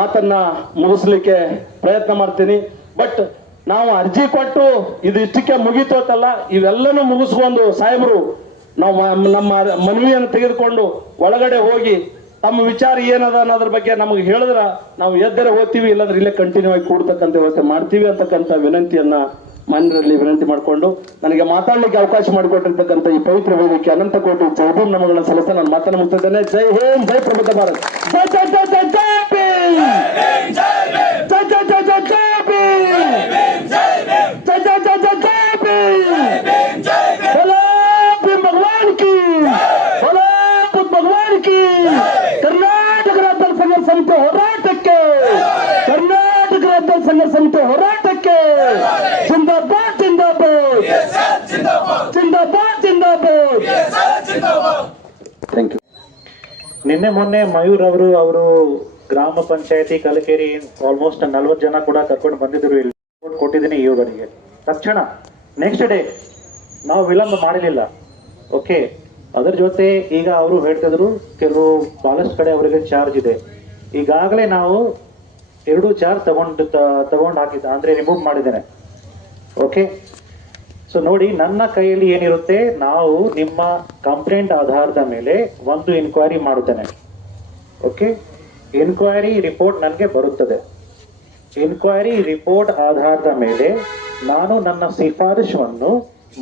ಮಾತನ್ನ ಮುಗಿಸ್ಲಿಕ್ಕೆ ಪ್ರಯತ್ನ ಮಾಡ್ತೀನಿ. ಬಟ್ ನಾವು ಅರ್ಜಿ ಕೊಟ್ಟು ಇದು ಇಷ್ಟಕ್ಕೆ ಮುಗೀತು ಅಂತಲ್ಲ, ಇವೆಲ್ಲನೂ ಮುಗಿಸ್ಕೊಂಡು ಸಾಹೇಬರು ನಾವು ನಮ್ಮ ಮನವಿಯನ್ನು ತೆಗೆದುಕೊಂಡು ಒಳಗಡೆ ಹೋಗಿ ತಮ್ಮ ವಿಚಾರ ಏನದ ಅನ್ನೋದ್ರ ಬಗ್ಗೆ ನಮಗೆ ಹೇಳಿದ್ರ ನಾವು ಎದ್ದರೆ ಹೋಗ್ತೀವಿ, ಇಲ್ಲಾಂದ್ರೆ ಇಲ್ಲೇ ಕಂಟಿನ್ಯೂ ಆಗಿ ಕೂಡ್ತಕ್ಕಂಥ ವ್ಯವಸ್ಥೆ ಮಾಡ್ತೀವಿ ಅಂತಕ್ಕಂಥ ವಿನಂತಿಯನ್ನ ಮಾನ್ಯರಲ್ಲಿ ವಿನಂತಿ ಮಾಡಿಕೊಂಡು ನನಗೆ ಮಾತಾಡ್ಲಿಕ್ಕೆ ಅವಕಾಶ ಮಾಡಿಕೊಟ್ಟಿರ್ತಕ್ಕಂಥ ಈ ಪವಿತ್ರ ವೇದಿಕೆ ಅನಂತ ಕೋಟಿ ಜೈಭೀಮ್ ನಮಗಳನ್ನ ಸಲ್ಲಿಸ್ತಾ ನಾನು ಮಾತನ್ನ ಮುಗಿಸ್ತಿದ್ದೇನೆ. ಜೈ ಹಿಂದ್, ಜೈ ಪ್ರಬುದ್ಧ ಭಾರತ್, ಜೈ ಜೈ ಜೈ ಜೈ ಜೈ ಭೀಮ್, ಜೈ ಜೈ ಜೈ ಜೈ ಜೈ ಭೀಮ್, ಜೈ ಜೈ ಜೈ ಜೈ ಜೈ ಭೀಮ್, बोलो भीम भगवान की, बोलो बुद्ध भगवान की. ಕರ್ನಾಟಕ ರಾಜ್ಯ ಸಂಘರ್ಷ ಸಮಿತಿ ಹೋರಾಟಕ್ಕೆ, ಕರ್ನಾಟಕ ರಾಜ್ಯ ಸಂಘರ್ಷ ಸಮಿತಿ ಹೋರಾಟಕ್ಕೆ ಜಿಂದಾಬಾದ್, ಜಿಂದಾಬಾದ್, ಜಿಂದಾಬಾದ್, ಜಿಂದಾಬಾದ್. Thank you. ನಿನ್ನೆ ಮೊನ್ನೆ ಮಯೂರ್ ಅವರು ಗ್ರಾಮ ಪಂಚಾಯತಿ ಕಲಿಕೇರಿ ಆಲ್ಮೋಸ್ಟ್ 40 ಜನ ಕೂಡ ಕರ್ಕೊಂಡು ಬಂದಿದ್ರು. ಇಲ್ಲಿ ಕೊಟ್ಟಿದ್ದೀನಿ ಇವರಿಗೆ ತಕ್ಷಣ ನೆಕ್ಸ್ಟ್ ಡೇ ನಾವು ವಿಳಂಬ ಮಾಡಲಿಲ್ಲ. ಓಕೆ, ಅದರ ಜೊತೆ ಈಗ ಅವರು ಹೇಳ್ತಿದ್ರು ಕೆಲವು ಬಹಳಷ್ಟು ಕಡೆ ಅವರಿಗೆ ಚಾರ್ಜ್ ಇದೆ. ಈಗಾಗಲೇ ನಾವು 2 ಚಾರ್ಜ್ ತಗೊಂಡು ಹಾಕಿದ್ದ ಅಂದ್ರೆ ರಿಮೂವ್ ಮಾಡಿದ್ದೇನೆ. ಓಕೆ, ಸೊ ನೋಡಿ ನನ್ನ ಕೈಯಲ್ಲಿ ಏನಿರುತ್ತೆ, ನಾವು ನಿಮ್ಮ ಕಂಪ್ಲೇಂಟ್ ಆಧಾರದ ಮೇಲೆ ಒಂದು ಇನ್ಕ್ವೈರಿ ಮಾಡುತ್ತೇನೆ. ಓಕೆ, ಇನ್ಕ್ವೈರಿ ರಿಪೋರ್ಟ್ ನನಗೆ ಬರುತ್ತದೆ. ಇನ್ಕ್ವೈರಿ ರಿಪೋರ್ಟ್ ಆಧಾರದ ಮೇಲೆ ನಾನು ನನ್ನ ಶಿಫಾರಸನ್ನು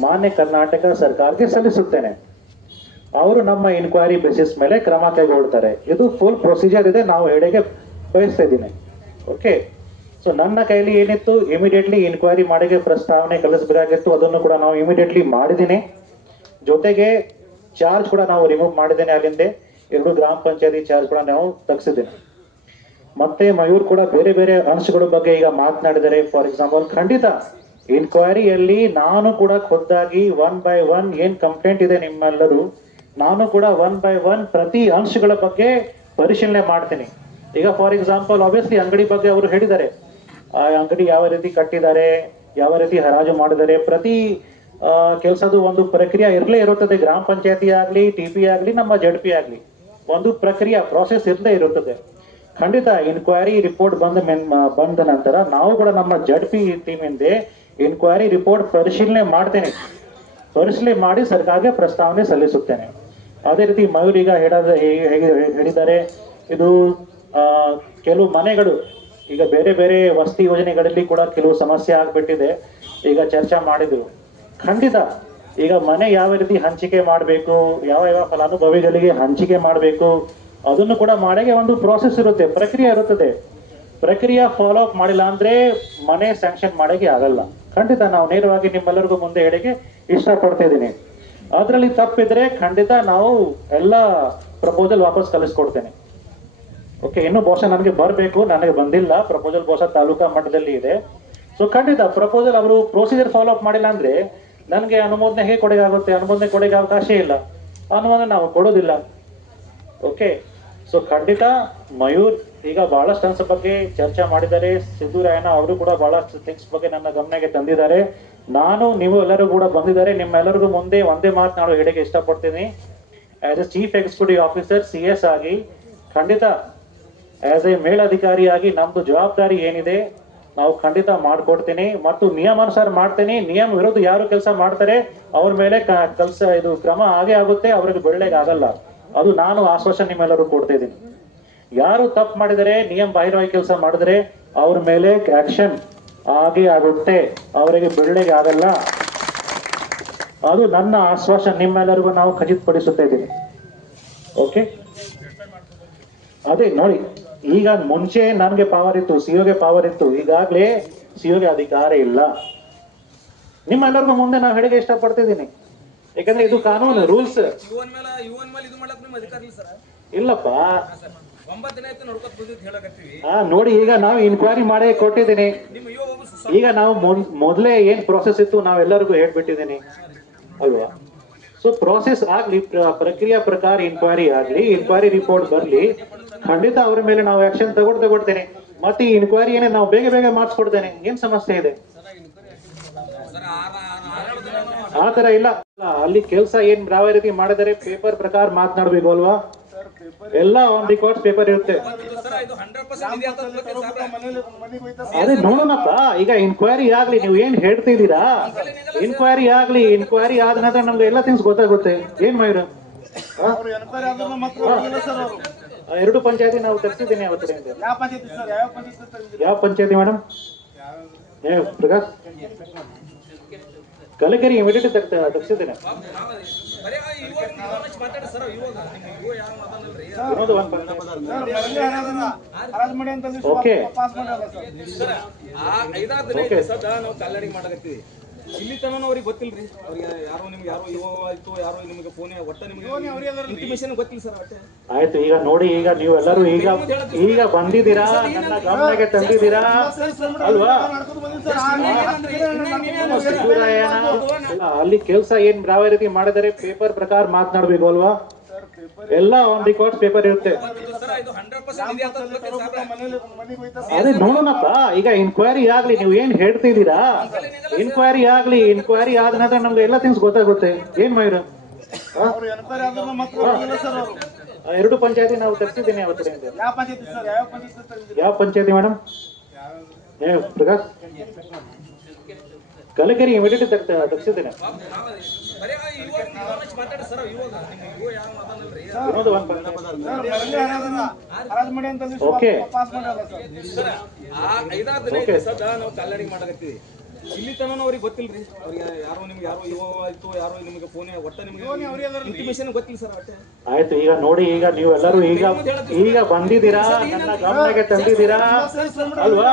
ಮಾನ್ಯ ಕರ್ನಾಟಕ ಸರ್ಕಾರಕ್ಕೆ ಸಲ್ಲಿಸುತ್ತೇನೆ. ಅವರು ನಮ್ಮ ಇನ್ಕ್ವೈರಿ ಬೇಸಿಸ್ ಮೇಲೆ ಕ್ರಮ ಕೈಗೊಳ್ತಾರೆ. ಇದು ಫುಲ್ ಪ್ರೊಸೀಜರ್ ಇದೆ, ನಾವು ಹೇಳಕ್ಕೆ ಬಯಸ್ತಾ ಇದ್ದೀನಿ. ಓಕೆ, ಸೊ ನನ್ನ ಕೈಯಲ್ಲಿ ಏನಿತ್ತು, ಇಮಿಡಿಯೇಟ್ಲಿ ಇನ್ಕ್ವೈರಿ ಮಾಡಿಗೆ ಪ್ರಸ್ತಾವನೆ ಕಳಿಸಬೇಕಾಗಿತ್ತು, ಅದನ್ನು ಕೂಡ ನಾವು ಇಮಿಡಿಯೇಟ್ಲಿ ಮಾಡಿದ್ದೀನಿ. ಜೊತೆಗೆ ಚಾರ್ಜ್ ಕೂಡ ನಾವು ರಿಮೂವ್ ಮಾಡಿದ್ದೇನೆ. ಅಲ್ಲಿಂದ 2 ಗ್ರಾಮ ಪಂಚಾಯತಿ ಚಾರ್ಜ್ ಕೂಡ ನಾವು ತೆಗೆಸಿದ್ದೇನೆ. ಮತ್ತೆ ಮಯೂರ್ ಕೂಡ ಬೇರೆ ಬೇರೆ ಅಂಶಗಳ ಬಗ್ಗೆ ಈಗ ಮಾತನಾಡಿದರೆ. ಫಾರ್ ಎಕ್ಸಾಂಪಲ್, ಖಂಡಿತ ಇನ್ಕ್ವೈರಿಯಲ್ಲಿ ನಾನು ಕೂಡ ಖುದ್ದಾಗಿ 1 by 1 ಏನ್ ಕಂಪ್ಲೇಂಟ್ ಇದೆ ನಿಮ್ಮೆಲ್ಲರೂ, ನಾನು ಕೂಡ 1 by 1 ಪ್ರತಿ ಅಂಶಗಳ ಬಗ್ಗೆ ಪರಿಶೀಲನೆ ಮಾಡ್ತೀನಿ. ಈಗ ಫಾರ್ ಎಕ್ಸಾಂಪಲ್ ಆಬ್ವಿಯಸ್ಲಿ ಅಂಗಡಿ ಬಗ್ಗೆ ಅವರು ಹೇಳಿದ್ದಾರೆ, ಆ ಅಂಗಡಿ ಯಾವ ರೀತಿ ಕಟ್ಟಿದ್ದಾರೆ, ಯಾವ ರೀತಿ ಹರಾಜು ಮಾಡಿದ್ದಾರೆ, ಪ್ರತಿ ಕೆಲಸದ ಒಂದು ಪ್ರಕ್ರಿಯೆ ಇರಲೇ ಇರುತ್ತದೆ. ಗ್ರಾಮ ಪಂಚಾಯತಿ ಆಗಲಿ, TP ಆಗಲಿ, ನಮ್ಮ ZP ಆಗಲಿ, ಒಂದು ಪ್ರಕ್ರಿಯೆ ಪ್ರಾಸೆಸ್ ಇರಲೇ ಇರುತ್ತದೆ. ಖಂಡಿತ ಇನ್ಕ್ವೈರಿ ರಿಪೋರ್ಟ್ ಬಂದ ನಂತರ ನಾವು ಕೂಡ ನಮ್ಮ ZP ಟೀಮಿಂದ ಇನ್ಕ್ವೈರಿ ರಿಪೋರ್ಟ್ ಪರಿಶೀಲನೆ ಮಾಡ್ತೇನೆ. ಪರಿಶೀಲನೆ ಮಾಡಿ ಸರ್ಕಾರಕ್ಕೆ ಪ್ರಸ್ತಾವನೆ ಸಲ್ಲಿಸುತ್ತೇನೆ. ಅದೇ ರೀತಿ ಮಯೂರ್ ಈಗ ಹೇಳಿದ್ದಾರೆ, ಇದು ಕೆಲವು ಮನೆಗಳು ಈಗ ಬೇರೆ ಬೇರೆ ವಸತಿ ಯೋಜನೆಗಳಲ್ಲಿ ಕೂಡ ಕೆಲವು ಸಮಸ್ಯೆ ಆಗ್ಬಿಟ್ಟಿದೆ. ಈಗ ಚರ್ಚೆ ಮಾಡಿದ್ರು. ಖಂಡಿತ ಈಗ ಮನೆ ಯಾವ ರೀತಿ ಹಂಚಿಕೆ ಮಾಡಬೇಕು, ಯಾವ ಯಾವ ಫಲಾನುಭವಿಗಳಿಗೆ ಹಂಚಿಕೆ ಮಾಡಬೇಕು, ಅದನ್ನು ಕೂಡ ಮಾಡಕ್ಕೆ ಒಂದು ಪ್ರೋಸೆಸ್ ಇರುತ್ತೆ, ಪ್ರಕ್ರಿಯೆ ಇರುತ್ತದೆ. ಪ್ರಕ್ರಿಯೆ ಫಾಲೋ ಅಪ್ ಮಾಡಿಲ್ಲ ಅಂದ್ರೆ ಮನೆ ಸ್ಯಾಂಕ್ಷನ್ ಮಾಡಕ್ಕೆ ಆಗಲ್ಲ. ಖಂಡಿತ ನಾವು ನೇರವಾಗಿ ನಿಮ್ಮೆಲ್ಲರಿಗೂ ಮುಂದೆ ಹೇಳಿಕೆ ಇಷ್ಟಪಡ್ತಿದ್ದೀನಿ. ಅದರಲ್ಲಿ ತಪ್ಪಿದ್ರೆ ಖಂಡಿತ ನಾವು ಎಲ್ಲ ಪ್ರಪೋಸಲ್ ವಾಪಸ್ ಕಳಿಸ್ಕೊಡ್ತೇನೆ. ಓಕೆ, ಇನ್ನು ಬಹುಶಃ ನನಗೆ ಬರಬೇಕು, ನನಗೆ ಬಂದಿಲ್ಲ ಪ್ರಪೋಸಲ್, ಬಹುಶಃ ತಾಲೂಕಾ ಮಟ್ಟದಲ್ಲಿ ಇದೆ. ಸೊ ಖಂಡಿತ ಪ್ರಪೋಸಲ್ ಅವರು ಪ್ರೊಸೀಜರ್ ಫಾಲೋ ಅಪ್ ಮಾಡಿಲ್ಲ ಅಂದ್ರೆ ನನಗೆ ಅನುಮೋದನೆ ಹೇಗೆ ಕೊಡೋಕ್ಕಾಗುತ್ತೆ? ಅನುಮೋದನೆ ಕೊಡೋಕೆ ಅವಕಾಶ ಇಲ್ಲ, ಅನುಮೋದನೆ ನಾವು ಕೊಡೋದಿಲ್ಲ. ಓಕೆ, ಸೊ ಖಂಡಿತ ಮಯೂರ್ ಈಗ ಬಹಳಷ್ಟು ಅನ್ಸ ಬಗ್ಗೆ ಚರ್ಚೆ ಮಾಡಿದ್ದಾರೆ. ಸಿದ್ದರಾಯಣ್ಣ ಅವರು ಕೂಡ ಬಹಳಷ್ಟು ಥಿಂಗ್ಸ್ ಬಗ್ಗೆ ನನ್ನ ಗಮನಕ್ಕೆ ತಂದಿದ್ದಾರೆ. ನಾನು ನೀವು ಎಲ್ಲರೂ ಕೂಡ ಬಂದಿದ್ದಾರೆ. ನಿಮ್ಮೆಲ್ಲರಿಗೂ ಮುಂದೆ ಒಂದೇ ಮಾತನಾಡೋ ಹೇಳಿಕೆ ಇಷ್ಟಪಡ್ತೀನಿ. As A chief executive officer CS ಆಗಿ ಖಂಡಿತ ಆಸ್ ಎ ಮೇಲಧಿಕಾರಿಯಾಗಿ ನಮ್ದು ಜವಾಬ್ದಾರಿ ಏನಿದೆ ನಾವು ಖಂಡಿತ ಮಾಡ್ಕೊಡ್ತೀನಿ ಮತ್ತು ನಿಯಮಾನುಸಾರ ಮಾಡ್ತೀನಿ. ನಿಯಮ ವಿರುದ್ಧ ಯಾರು ಕೆಲಸ ಮಾಡ್ತಾರೆ ಅವ್ರ ಮೇಲೆ ಕೆಲಸ ಇದು ಕ್ರಮ ಆಗೇ ಆಗುತ್ತೆ, ಅವ್ರಿಗೆ ಬಿಡ್ಲಿಕ್ಕೆ ಆಗಲ್ಲ. ಅದು ನಾನು ಆಶ್ವಾಸನೆ ನಿಮ್ಮೆಲ್ಲರೂ ಕೊಡ್ತಾ ಇದ್ದೀನಿ. ಯಾರು ತಪ್ಪು ಮಾಡಿದರೆ, ನಿಯಮ ಬಾಹಿರವಾಗಿ ಕೆಲಸ ಮಾಡಿದರೆ ಅವ್ರ ಮೇಲೆ ಆಕ್ಷನ್ ಆಗೇ ಆಗುತ್ತೆ, ಅವರಿಗೆ ಬಿಡ್ಲಿಕ್ಕೆ ಆಗಲ್ಲ. ಅದು ನನ್ನ ಆಶ್ವಾಸನೆ ನಿಮ್ಮೆಲ್ಲರಿಗೂ ನಾವು ಖಚಿತಪಡಿಸುತ್ತಾ ಇದ್ದೀನಿ. ಓಕೆ, ಅದೇ ನೋಡಿ, ಈಗ ಮುಂಚೆ ನನ್ಗೆ ಪವರ್ ಇತ್ತು, ಸಿಒಗೆ ಪವರ್ ಇತ್ತು, ಈಗಾಗಲೇ ಸಿಒಗೆ ಅಧಿಕಾರ ಇಲ್ಲ. ನಿಮ್ಮೆಲ್ಲರಿಗೂ ಮುಂದೆ ನಾವು ಹೇಳಿಕೆ ಇಷ್ಟಪಡ್ತಿದ್ದೀನಿ. ಯಾಕಂದ್ರೆ ಇದು ಕಾನೂನು ರೂಲ್ಸ್ ಇಲ್ಲಪ್ಪ. ನೋಡಿ, ಈಗ ನಾವು ಇನ್ಕ್ವೈರಿ ಮಾಡೇ ಕೊಟ್ಟಿದ್ದೀನಿ. ಈಗ ನಾವು ಮೊದಲೇ ಏನ್ ಪ್ರೋಸೆಸ್ ಇತ್ತು ನಾವೆಲ್ಲರಿಗೂ ಹೇಳ್ಬಿಟ್ಟಿದ್ದೀನಿ ಅಲ್ವಾ? ಸೊ ಪ್ರೋಸೆಸ್ ಆಗ್ಲಿ, ಪ್ರಕ್ರಿಯೆ ಪ್ರಕಾರ ಇನ್ಕ್ವೈರಿ ಆಗ್ಲಿ, ಇನ್ಕ್ವೈರಿ ರಿಪೋರ್ಟ್ ಬರ್ಲಿ, ಖಂಡಿತ ಅವ್ರ ಮೇಲೆ ನಾವು ಆಕ್ಷನ್ ತಗೊಳ್ತೇನೆ. ಮತ್ತೆ ಈ ಇನ್ಕ್ವೈರಿ ಏನೇ ನಾವು ಬೇಗ ಬೇಗ ಮಾಡಿಸ್ಕೊಡ್ತೇನೆ. ಏನ್ ಸಮಸ್ಯೆ ಇದೆ? ಆ ತರ ಇಲ್ಲ. ಅಲ್ಲಿ ಕೆಲಸ ಏನ್ ಯಾವ ರೀತಿ ಮಾಡಿದರೆ ಪೇಪರ್ ಪ್ರಕಾರ ಮಾತನಾಡ್ಬೇಕು ಅಲ್ವಾ? ಎಲ್ಲ ಆನ್ ರೆಕಾರ್ಡ್ ಪೇಪರ್ ಇರುತ್ತೆ. ಅದೇ ನೋಡೋಣಪ್ಪ, ಈಗ ಇನ್ಕ್ವೈರಿ ಆಗ್ಲಿ, ನೀವು ಏನ್ ಹೇಳ್ತಿದ್ದೀರಾ, ಇನ್ಕ್ವೈರಿ ಆಗ್ಲಿ, ಇನ್ಕ್ವೈರಿ ಆದ ನಂತರ ನಮ್ಗೆ ಎಲ್ಲ ಥಿಂಗ್ಸ್ ಗೊತ್ತಾಗುತ್ತೆ. ಏನ್ ಮಯೂರ, 2 ಪಂಚಾಯತಿ ನಾವು ತರಿಸಿದ್ದೀನಿ ಅವತ್ತರಿಂದ. ಯಾವ ಪಂಚಾಯತಿ ಮೇಡಮ್? ಪ್ರಕಾಶ್ ಕಲಕೇರಿ ಇಮಿಡಿಯೇಟ್ ತರಿಸಿದ್ದೇನೆ. ಓಕೆ, ಇಲ್ಲಿ ತನಕ ಅವ್ರಿಗೆ ಗೊತ್ತಿಲ್ರಿ, ಅವ್ರಿಗೆ ಯಾರೋ ನಿಮ್ಗೆ ಯಾರೋ ಇವ ಆಯ್ತು, ಯಾರೋ ನಿಮ್ಗೆ ಫೋನ್ ಒಟ್ಟ ನಿಮ್ಗೆ ಇನ್ಫಾರ್ಮೇಶನ್ ಗೊತ್ತಿಲ್ಲ ಸರ್. ಒಟ್ಟೆ ಆಯ್ತು. ಈಗ ನೋಡಿ, ಈಗ ನೀವೆಲ್ಲರೂ ಈಗ ಬಂದಿದ್ದೀರಾ, ನನ್ನ ಗಮನಕ್ಕೆ ತಂದಿದ್ದೀರಾ ಅಲ್ವಾ? ಅಲ್ಲಿ ಕೆಲಸ ಏನ್ ಯಾವ ರೀತಿ ಮಾಡಿದರೆ ಪೇಪರ್ ಪ್ರಕಾರ ಮಾತನಾಡ್ಬೇಕು ಅಲ್ವಾ? ಎಲ್ಲ ಆನ್ ರೆಕಾರ್ಡ್ ಪೇಪರ್ ಇರುತ್ತೆ. ಅದೇ ನೋಡೋಣಪ್ಪ, ಈಗ ಇನ್ಕ್ವೈರಿ ಆಗ್ಲಿ, ನೀವು ಏನ್ ಹೇಳ್ತಿದ್ದೀರಾ, ಇನ್ಕ್ವೈರಿ ಆಗ್ಲಿ, ಇನ್ಕ್ವೈರಿ ಆದ ನಂತರ ನಮ್ಗೆ ಎಲ್ಲ ಥಿಂಗ್ಸ್ ಗೊತ್ತಾಗುತ್ತೆ. ಏನ್ ಮಯೂರ, 2 ಪಂಚಾಯತಿ ನಾವು ತರಿಸಿದ್ದೀನಿ ಅವತ್ತರಿಂದ. ಯಾವ ಪಂಚಾಯತಿ ಮೇಡಮ್? ಪ್ರಕಾಶ್ ಕಲಕೇರಿ ಇಮಿಡಿಯೇಟ್ ತರಿಸಿದ್ದೇನೆ. ಓಕೆ, ನಾವು ಕಾಲ್ನಡಿ ಮಾಡಕತ್ತೀವಿ. ಇಲ್ಲಿ ತನಕ ಅವ್ರಿಗೆ ಗೊತ್ತಿಲ್ರಿ, ಅವ್ರಿಗೆ ಯಾರೋ ನಿಮ್ಗೆ ಯಾರೋ ಇವ ಆಯ್ತು, ಯಾರೋ ನಿಮ್ಗೆ ಫೋನ್ ಒಟ್ಟ ನಿಮ್ಗೆ ಇನ್ಫಾರ್ಮೇಶನ್ ಗೊತ್ತಿಲ್ಲ ಸರ್. ಒಟ್ಟೆ ಆಯ್ತು. ಈಗ ನೋಡಿ, ಈಗ ನೀವೆಲ್ಲರೂ ಈಗ ಬಂದಿದ್ದೀರಾ, ನನ್ನ ಗಮನಕ್ಕೆ ತಂದಿದ್ದೀರಾ ಅಲ್ವಾ?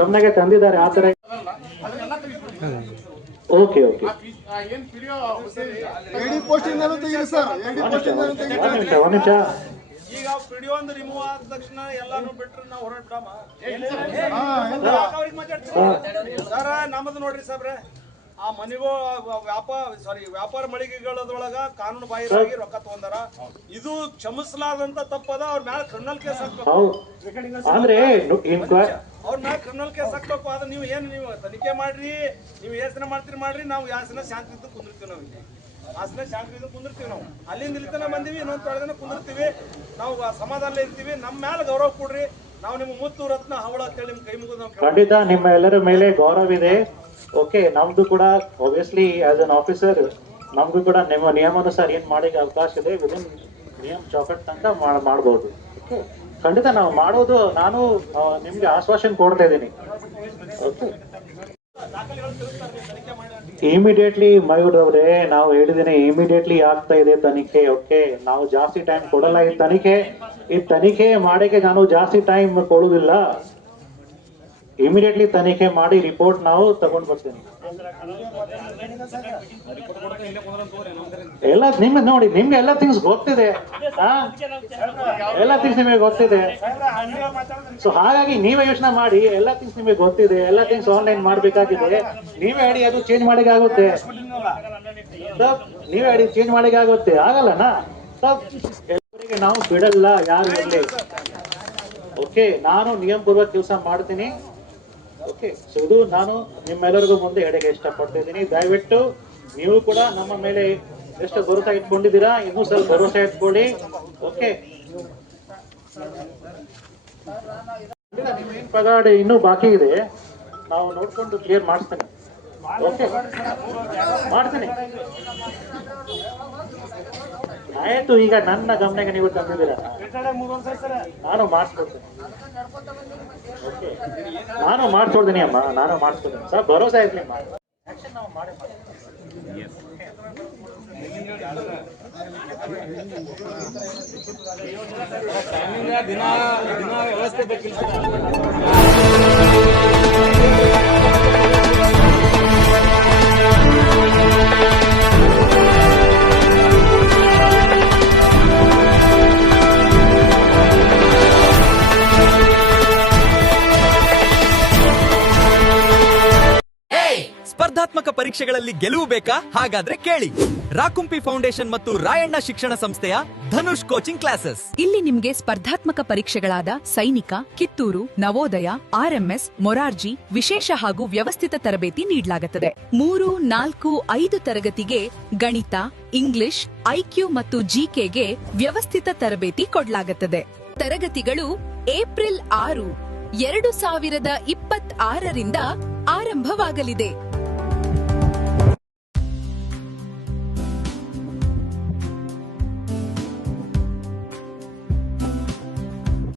ಗಮನಕ್ಕೆ ತಂದಿದ್ದಾರೆ ಆ ತರ. ಓಕೆ ಓಕೆ, ಒಂದ್ ನಿಮಿಷ. ಈಗ ಪಿಡಿಒ ಒಂದು ರಿಮೂವ್ ಆದ ತಕ್ಷಣ ಎಲ್ಲಾನು ಬಿಟ್ರೆ ನಾವು ಹೊರಡ್ಬಿಡಮ್ಮ ಸರ್. ನಮ್ಮದು ನೋಡ್ರಿ ಸಾಬ್ರೆ, ಆ ಮನೆಗೂ ವ್ಯಾಪಾರ ಮಳಿಗೆಗಳದೊಳಗ ಕಾನೂನು ಬಾಹಿರವಾಗಿ ರೊಕ್ಕ ತಗೊಂಡಾರ. ಇದು ಕ್ಷಮಿಸಲಾದಂತ ತಪ್ಪದ. ಅವ್ರ ಮ್ಯಾಲ ಕ್ರಿಮಿನಲ್ ಕೇಸ್ ಹಾಕ್ಬೇಕು. ಅವ್ರ ಮ್ಯಾಲ ಕ್ರಿಮಿನಲ್ ಕೇಸ್ ಹಾಕ್ಬೇಕು. ಆದ್ರೆ ನೀವು ತನಿಖೆ ಮಾಡ್ರಿ, ನೀವು ಯೋಚನೆ ಮಾಡ್ತೀರಿ, ನಾವು ಯಾಸನ ಶಾಂತಿ ಕುಂದಿರ್ತೀವಿ. ನಾವು ಆಸನ ಶಾಂತಿ ಕುಂದಿರ್ತೀವಿ. ನಾವು ಅಲ್ಲಿಂದ ಇಲ್ಲಿ ತನ ಬಂದಿವಿ, ಇನ್ನೊಂದು ತೊಳೆದನ ಕುಂದಿರ್ತೀವಿ. ನಾವು ಸಮಾಧಾನ ಇರ್ತೀವಿ. ನಮ್ಮ ಮ್ಯಾಲ ಗೌರವ ಕೊಡ್ರಿ. ನಾವು ನಿಮ್ಮ ಮುತ್ತು ರತ್ನ ಹವಳ ಅಂತೇಳಿ ನಿಮ್ ಕೈ ಮುಗಿದು ಖಂಡಿತ ನಿಮ್ಮ ಎಲ್ಲರ ಮೇಲೆ ಗೌರವ ಇದೆ. ಓಕೆ, ನಮ್ದು ಕೂಡ ಆಬ್ವಿಯಸ್ಲಿ ಆಸ್ ಅನ್ ಆಫೀಸರ್ ನಮ್ಗೂ ಕೂಡ ನಿಮ್ಮ ನಿಯಮಾನುಸಾರ ಏನ್ ಮಾಡಿಗೆ ಅವಕಾಶ ಇದೆ, ವಿದಿನ್ ನಿಯಮ ಚೌಕಟ್ಟು ತನಕ ಮಾಡ್ಬೋದು. ಓಕೆ, ಖಂಡಿತ ನಾವು ಮಾಡೋದು. ನಾನು ನಿಮ್ಗೆ ಆಶ್ವಾಸನೆ ಕೊಡ್ತಾ ಇದ್ದೀನಿ. ಓಕೆ, ಇಮಿಡಿಯೇಟ್ಲಿ ಮಯೂರ್ ಅವರೇ, ನಾವು ಹೇಳಿದ್ದೇನೆ ಇಮಿಡಿಯೇಟ್ಲಿ ಆಗ್ತಾ ಇದೆ ತನಿಖೆ. ಓಕೆ, ನಾವು ಜಾಸ್ತಿ ಟೈಮ್ ಕೊಡಲ್ಲ. ಈ ತನಿಖೆ ಮಾಡಕ್ಕೆ ನಾನು ಜಾಸ್ತಿ ಟೈಮ್ ಕೊಡುವುದಿಲ್ಲ. ಇಮಿಡಿಯೇಟ್ಲಿ ತನಿಖೆ ಮಾಡಿ ರಿಪೋರ್ಟ್ ನಾವು ತಗೊಂಡ್ ಬರ್ತೀನಿ. ಎಲ್ಲ ನಿಮ್ಗೆ ನೋಡಿ, ನಿಮ್ಗೆ ಎಲ್ಲ ಥಿಂಗ್ಸ್ ಗೊತ್ತಿದೆ, ಎಲ್ಲ ಥಿಂಗ್ಸ್ ನಿಮಗೆ ಗೊತ್ತಿದೆ. ಸೊ ಹಾಗಾಗಿ ನೀವೇ ಯೋಚನೆ ಮಾಡಿ, ಎಲ್ಲ ಥಿಂಗ್ಸ್ ನಿಮಗೆ ಗೊತ್ತಿದೆ, ಎಲ್ಲ ಥಿಂಗ್ಸ್ ಆನ್ಲೈನ್ ಮಾಡ್ಬೇಕಾಗಿದೆ. ನೀವೇ ಹೇಳಿ ಅದು ಚೇಂಜ್ ಮಾಡಿಗೆ ಆಗುತ್ತೆ, ನೀವೇ ಹೇಳಿ ಚೇಂಜ್ ಮಾಡಿಗೆ ಆಗುತ್ತೆ, ಆಗಲ್ಲನಾ? ಎಲ್ಲರಿಗೆ ನಾವು ಬಿಡಲ್ಲ ಯಾರು ಇರಲಿ. ಓಕೆ, ನಾನು ನಿಯಮಪೂರ್ವಕ ಕೆಲಸ ಮಾಡ್ತೀನಿ. ಓಕೆ, ಸೊ ಇದು ನಾನು ನಿಮ್ಮೆಲ್ಲರಿಗೂ ಮುಂದೆ ಹೇಳಕ್ಕೆ ಇಷ್ಟಪಡ್ತಾ ಇದ್ದೀನಿ. ದಯವಿಟ್ಟು ನೀವು ಕೂಡ ನಮ್ಮ ಮೇಲೆ ಎಷ್ಟು ಭರೋಸಾ ಇಟ್ಕೊಂಡಿದ್ದೀರಾ, ಇನ್ನೂ ಸ್ವಲ್ಪ ಭರೋಸಾ ಇಟ್ಕೊಳ್ಳಿ. ಓಕೆ, ನಿಮ್ಮೇನ್ ಪಗಾರ ಇನ್ನೂ ಬಾಕಿ ಇದೆ, ನಾವು ನೋಡ್ಕೊಂಡು ಕ್ಲಿಯರ್ ಮಾಡಿಸ್ತೇನೆ. ಓಕೆ, ಮಾಡ್ತೀನಿ. ಆಯ್ತು, ಈಗ ನನ್ನ ಗಮನಕ್ಕೆ ನೀವು ತಂದಿದ್ದೀರಾ, ನಾನು ಮಾಡಿಸ್ಕೊಡ್ತೀನಿ. ಓಕೆ, ನಾನು ಮಾಡಿಸ್ಕೊಡ್ತೀನಿ ಅಮ್ಮ, ನಾನು ಮಾಡಿಸ್ಕೊಡ್ತೀನಿ ಸರ್, ಭರೋಸಾ ಇರ್ಲಿ ಅಮ್ಮ. ಆಕ್ಷನ್ ನಾವು ಮಾಡಿ ದಿನ ವ್ಯವಸ್ಥೆ ಬೇಕಿಲ್ಲ. ಸ್ಪರ್ಧಾತ್ಮಕ ಪರೀಕ್ಷೆಗಳಲ್ಲಿ ಗೆಲುವು ಬೇಕಾ? ಹಾಗಾದ್ರೆ ಕೇಳಿ, ರಾಕುಂಪಿ ಫೌಂಡೇಶನ್ ಮತ್ತು ರಾಯಣ್ಣ ಶಿಕ್ಷಣ ಸಂಸ್ಥೆಯ ಧನುಷ್ ಕೋಚಿಂಗ್ ಕ್ಲಾಸಸ್. ಇಲ್ಲಿ ನಿಮ್ಗೆ ಸ್ಪರ್ಧಾತ್ಮಕ ಪರೀಕ್ಷೆಗಳಾದ ಸೈನಿಕ, ಕಿತ್ತೂರು, ನವೋದಯ, ಆರ್ಎಂಎಸ್, ಮೊರಾರ್ಜಿ ವಿಶೇಷ ಹಾಗೂ ವ್ಯವಸ್ಥಿತ ತರಬೇತಿ ನೀಡಲಾಗುತ್ತದೆ. 3, 4, 5 ತರಗತಿಗೆ ಗಣಿತ, ಇಂಗ್ಲಿಷ್, ಐಕ್ಯೂ ಮತ್ತು ಜಿಕೆಗೆ ವ್ಯವಸ್ಥಿತ ತರಬೇತಿ ಕೊಡಲಾಗುತ್ತದೆ. ತರಗತಿಗಳು ಏಪ್ರಿಲ್ 6, 2026 ಆರಂಭವಾಗಲಿದೆ.